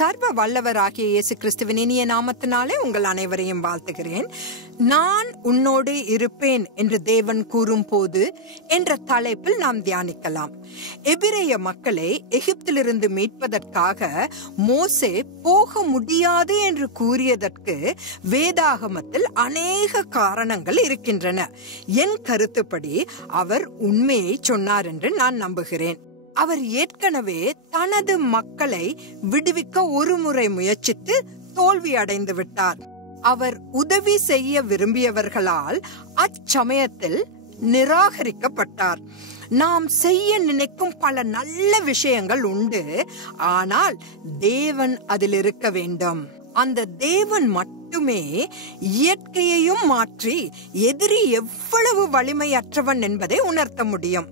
சர்வ வல்லவராகிய இயேசு கிறிஸ்துவின் இனிய நாமத்தினாலே உங்கள் அனைவரையும் வாழ்த்துகிறேன். நான் உன்னோடு இருப்பேன் என்று தேவன் கூறும் போது என்ற தலைப்பில் நாம் தியானிக்கலாம். எபிரேய மக்களை எகிப்திலிருந்து மீட்பதற்காக மோசே போக முடியாது என்று கூறியதற்கு வேதாகமத்தில் அநேக காரணங்கள் இருக்கின்றன. என் கருத்துப்படி அவர் உண்மையை சொன்னார் என்று நான் நம்புகிறேன். அவர் ஏற்கனவே தனது மக்களை விடுவிக்க ஒரு முறை முயற்சித்து தோல்வி அடைந்து விட்டார். அவர் உதவி செய்ய விரும்பியவர்களால் அச்சமயத்தில் நிராகரிக்கப்பட்டார். நாம் செய்ய நினைக்கும் பல நல்ல விஷயங்கள் உண்டு, ஆனால் தேவன் அதில் இருக்க வேண்டும். அந்த தேவன் மட்டுமே இயற்கையையும் மாற்றி எதிரி எவ்வளவு வலிமையற்றவன் என்பதை உணர்த்த முடியும்.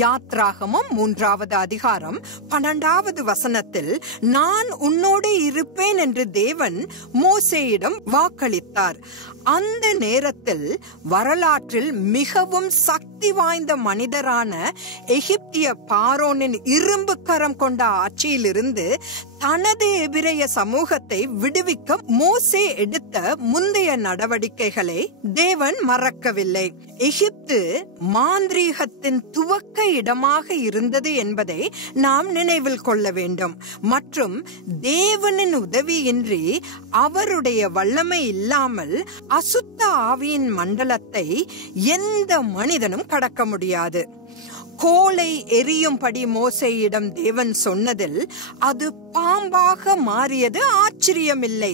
யாத்ராகமம் 3வது அதிகாரம் 12வது வசனத்தில் நான் உன்னோடு இருப்பேன் என்று தேவன் மோசேயிடம் வாக்களித்தார். அந்த நேரத்தில் வரலாற்றில் மிகவும் சக்தி வாய்ந்த மனிதரான எகிப்திய பார்வோனின் இரும்பு கரம் கொண்ட ஆட்சியிலிருந்து தனது எபிரேய சமூகத்தை விடுவிக்க மோசே எடுத்த முந்தைய நடவடிக்கைகளை தேவன் மறக்கவில்லை. எகிப்து மாந்திரீகத்தின் துவக்க இடமாக இருந்தது என்பதை நாம் நினைவில் கொள்ள வேண்டும். மற்றும் தேவனின் உதவியின்றி, அவருடைய வல்லமை இல்லாமல் அசுத்த ஆவியின் மண்டலத்தை எந்த மனிதனும் கடக்க முடியாது. கோலை எரியும்படி மோசேயிடம் தேவன் சொன்னதில் அது பாம்பாக மாறியது ஆச்சரியமில்லை.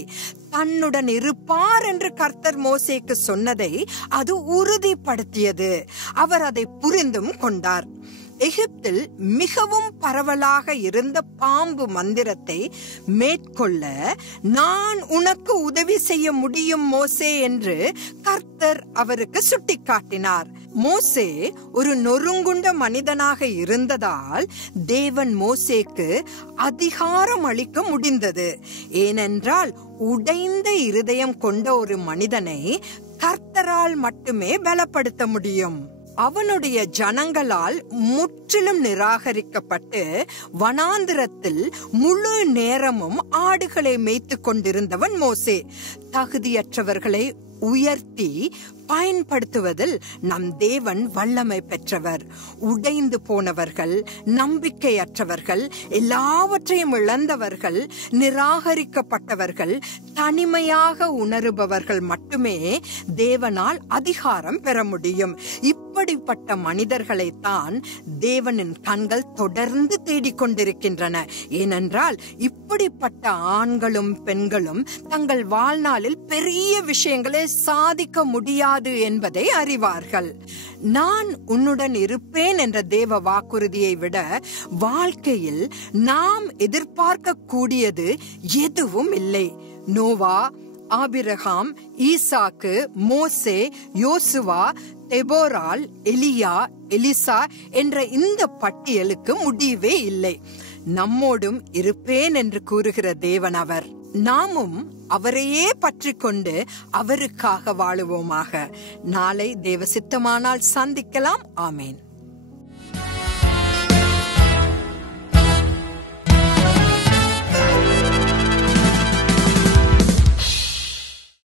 தன்னுடன் இருப்பார் என்று கர்த்தர் மோசேக்கு சொன்னதை அது உறுதிப்படுத்தியது. அவர் அதை புரிந்தும் கொண்டார். எகிப்தில் மிகவும் பரவலாக இருந்த பாம்பு மந்திரத்தை மேற்கொள்ள நான் உனக்கு உதவி செய்ய முடியும் மோசே என்று கர்த்தர் அவருக்கு சுட்டிக்காட்டினார். மோசே ஒரு நொறுங்குண்ட மனிதனாக இருந்ததால் தேவன் மோசேக்கு அதிகாரம் அளிக்க முடிந்தது. ஏனென்றால் உடைந்த இருதயம் கொண்ட ஒரு மனிதனை கர்த்தரால் மட்டுமே பலப்படுத்த முடியும். அவனுடைய ஜனங்களால் முற்றிலும் நிராகரிக்கப்பட்டு வனாந்திரத்தில் முழு நேரமும் ஆடுகளை மேய்த்து கொண்டிருந்தவன் மோசே. தகுதியற்றவர்களை உயர்த்தி பயன்படுத்துவதில் நம் தேவன் வல்லமை பெற்றவர். உடைந்து போனவர்கள், நம்பிக்கையற்றவர்கள், எல்லாவற்றையும் இழந்தவர்கள், நிராகரிக்கப்பட்டவர்கள், தனிமையாக உணருபவர்கள் மட்டுமே தேவனால் அதிகாரம் பெற முடியும். இப்படிப்பட்ட மனிதர்களைத்தான் தேவனின் கண்கள் தொடர்ந்து தேடிக்கொண்டிருக்கின்றன. ஏனென்றால் இப்படிப்பட்ட ஆண்களும் பெண்களும் தங்கள் வாழ்நாளில் பெரிய விஷயங்களை சாதிக்க முடியாது என்பதை அறிவார்கள். நான் உன்னுடன் இருப்பேன் என்ற தேவ வாக்குறுதியை விட வாழ்க்கையில் நாம் எதிர்பார்க்க கூடியது எதுவும் இல்லை. நோவா, ஆபிரகாம், ஈசாக்கு, மோசே, யோசுவா, தெபோரால், எலியா, எலிசா என்ற இந்த பட்டியலுக்கு முடிவே இல்லை. நம்மோடும் இருப்பேன் என்று கூறுகிற தேவன் அவர். நாமும் அவரையே பற்றி கொண்டு அவருக்காக வாழுவோமாக. நாளை தேவ சித்தமானால் சந்திக்கலாம். ஆமேன்.